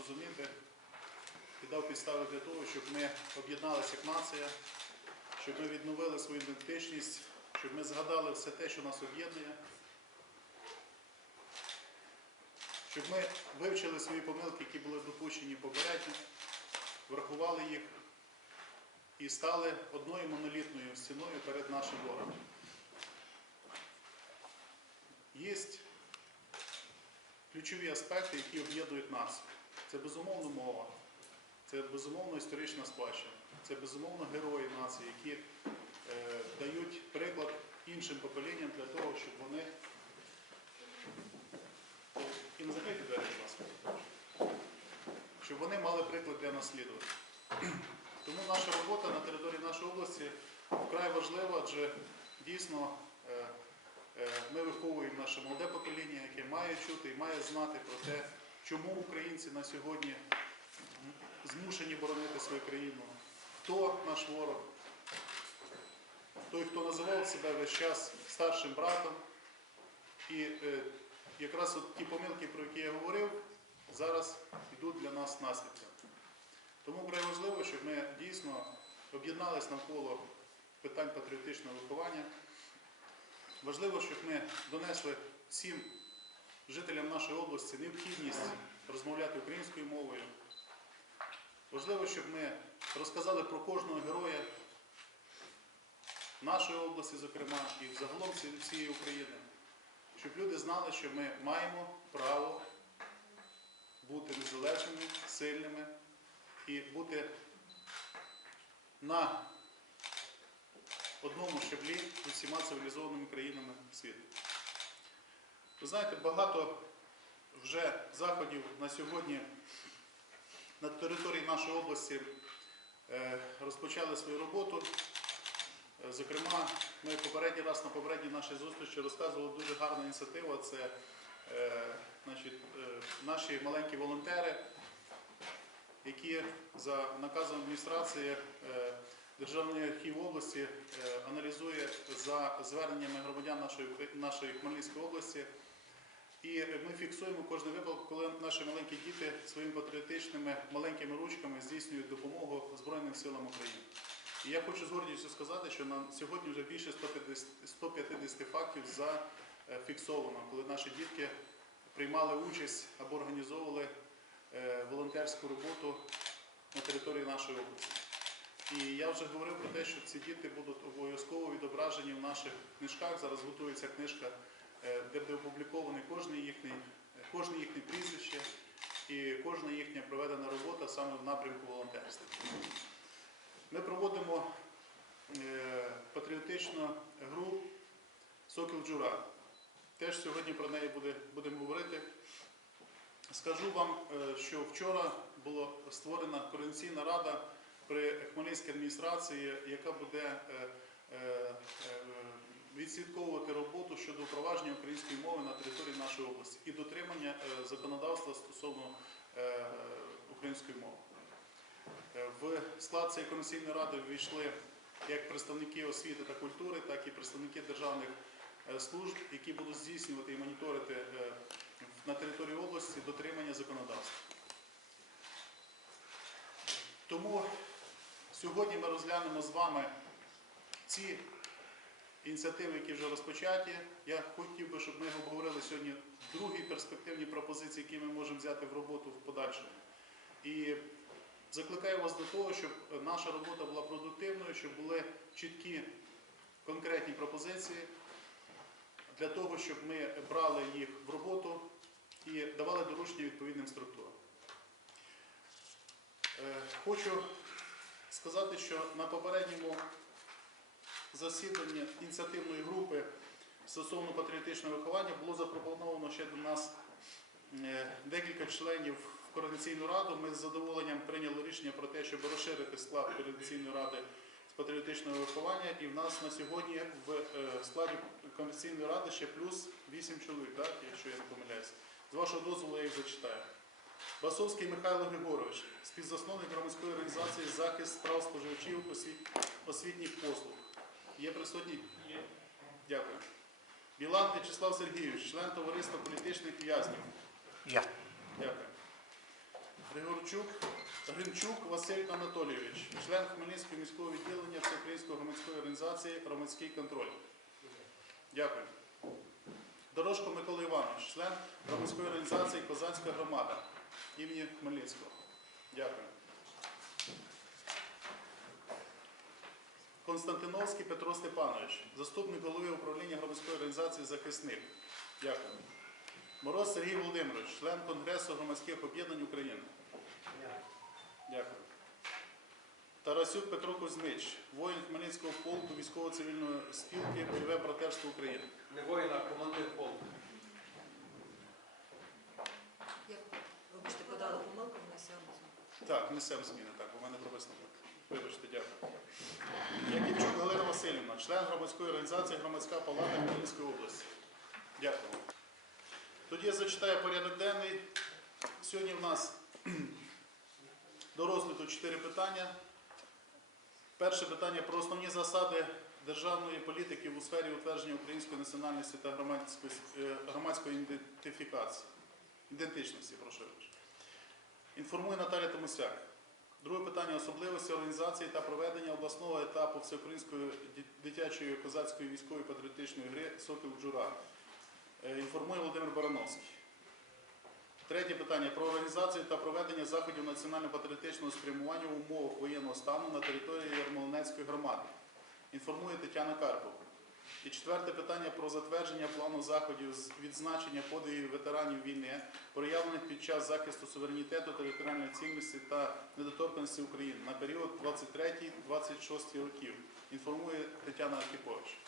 зрозуміти і дав підстави для того, щоб ми об'єдналися як нація, щоб ми відновили свою ідентичність, щоб ми згадали все те, що нас об'єднує, щоб ми вивчили свої помилки, які були допущені попередньо, врахували їх і стали одною монолітною стіною перед нашим ворогом. Є ключові аспекти, які об'єднують нас. Це безумовно мова, це безумовно історична спадщина, це безумовно герої нації, які е, дають приклад іншим поколінням для того, щоб вони. І не закрийте двері, будь ласка. Щоб вони мали приклад для наслідування. Тому наша робота на території нашої області вкрай важлива, адже дійсно е, е, ми виховуємо наше молоде покоління, яке має чути і має знати про те, чому українці на сьогодні змушені боронити свою країну, хто наш ворог, той, хто називав себе весь час старшим братом. І е, якраз от ті помилки, про які я говорив, зараз йдуть для нас наслідками. Тому вкрай важливо, щоб ми дійсно об'єднались навколо питань патріотичного виховання. Важливо, щоб ми донесли всім жителям нашої області необхідність розмовляти українською мовою. Важливо, щоб ми розказали про кожного героя нашої області, зокрема, і взагалом всі- всієї України, щоб люди знали, що ми маємо право бути незалежними, сильними і бути на одному щаблі з усіма цивілізованими країнами світу. Ви знаєте, багато вже заходів на сьогодні на території нашої області е, розпочали свою роботу. Е, Зокрема, ми попередній раз на попередній нашій зустрічі розказували дуже гарна ініціатива. Це е, значить, наші маленькі волонтери, які за наказом адміністрації Державний архів області аналізує за зверненнями громадян нашої, нашої Хмельницької області. І ми фіксуємо кожний випадок, коли наші маленькі діти своїми патріотичними маленькими ручками здійснюють допомогу Збройним силам України. І я хочу з гордістю сказати, що на сьогодні вже більше 150, 150 фактів зафіксовано, коли наші дітки приймали участь або організовували е, волонтерську роботу на території нашої області. І я вже говорив про те, що ці діти будуть обов'язково відображені в наших книжках. Зараз готується книжка, де буде опублікований кожне їхнє, кожне їхнє прізвище і кожна їхня проведена робота саме в напрямку волонтерства. Ми проводимо е, патріотичну гру Сокіл Джура. Теж сьогодні про неї буде, будемо говорити. Скажу вам, е, що вчора була створена координаційна рада при Хмельницькій адміністрації, яка буде е, е, е, відслідковувати роботу щодо впровадження української мови на території нашої області і дотримання е, законодавства стосовно е, української мови. Е, В склад цієї координаційної ради ввійшли як представники освіти та культури, так і представники державних служб, які будуть здійснювати і моніторити на території області дотримання законодавства. Тому сьогодні ми розглянемо з вами ці ініціативи, які вже розпочаті. Я хотів би, щоб ми обговорили сьогодні другі перспективні пропозиції, які ми можемо взяти в роботу в подальшому. І закликаю вас до того, щоб наша робота була продуктивною, щоб були чіткі конкретні пропозиції для того, щоб ми брали їх в роботу і давали доручення відповідним структурам. Е, Хочу сказати, що на попередньому засіданні ініціативної групи стосовно патріотичного виховання було запропоновано ще до нас е, декілька членів в координаційну раду. Ми з задоволенням прийняли рішення про те, щоб розширити склад координаційної ради з патріотичного виховання. І в нас на сьогодні в е, складі координаційної ради ще плюс 8 чоловік, так, якщо я не помиляюся. З вашого дозволу я їх зачитаю. Басовський Михайло Григорович, співзасновник громадської організації захист справ споживачів освіт- освітніх послуг. Є присутній? Є. Дякую. Білан В'ячеслав Сергійович, член товариства політичних в'язнів. Я. Дякую. Григорчук, Гринчук Василь Анатолійович, член Хмельницького міського відділення Всеукраїнської громадської організації Громадський контроль. Дякую. Дорожко Микола Іванович, член громадської організації Козацька громада імені Хмельницького. Дякую. Константиновський Петро Степанович, заступник голови управління громадської організації Захисник. Дякую. Мороз Сергій Володимирович, член Конгресу громадських об'єднань України. Дякую. Тарасюк Петро Кузьмич, воїн Хмельницького полку військово-цивільної спілки Бойове братерство України. Не воїн, а командир полку. Як вибачте, подали помилку, внесемо. Так, несемо зміни, так, у мене прописано так. Вибачте, дякую. Яківчук Галина Васильівна, член громадської організації Громадська палата Хмельницької області. Дякую. Тоді я зачитаю порядок денний. Сьогодні в нас до розгляду чотири питання. Перше питання про основні засади державної політики у сфері утвердження української національності та громадської, е, ідентифікації. Ідентичності, прошу. Інформує Наталя Томосяк. Друге питання особливості організації та проведення обласного етапу всеукраїнської дитячої козацької військової патріотичної гри Сокіл Джура. Е, Інформує Володимир Барановський. Третє питання про організацію та проведення заходів національно-патріотичного спрямування в умовах воєнного стану на території Ярмолинецької громади. Інформує Тетяна Карпова. І четверте питання про затвердження плану заходів з відзначення подвигів ветеранів війни, проявлених під час захисту суверенітету, територіальної цінності та недоторканності України на період 23-26 років. Інформує Тетяна Архіпович.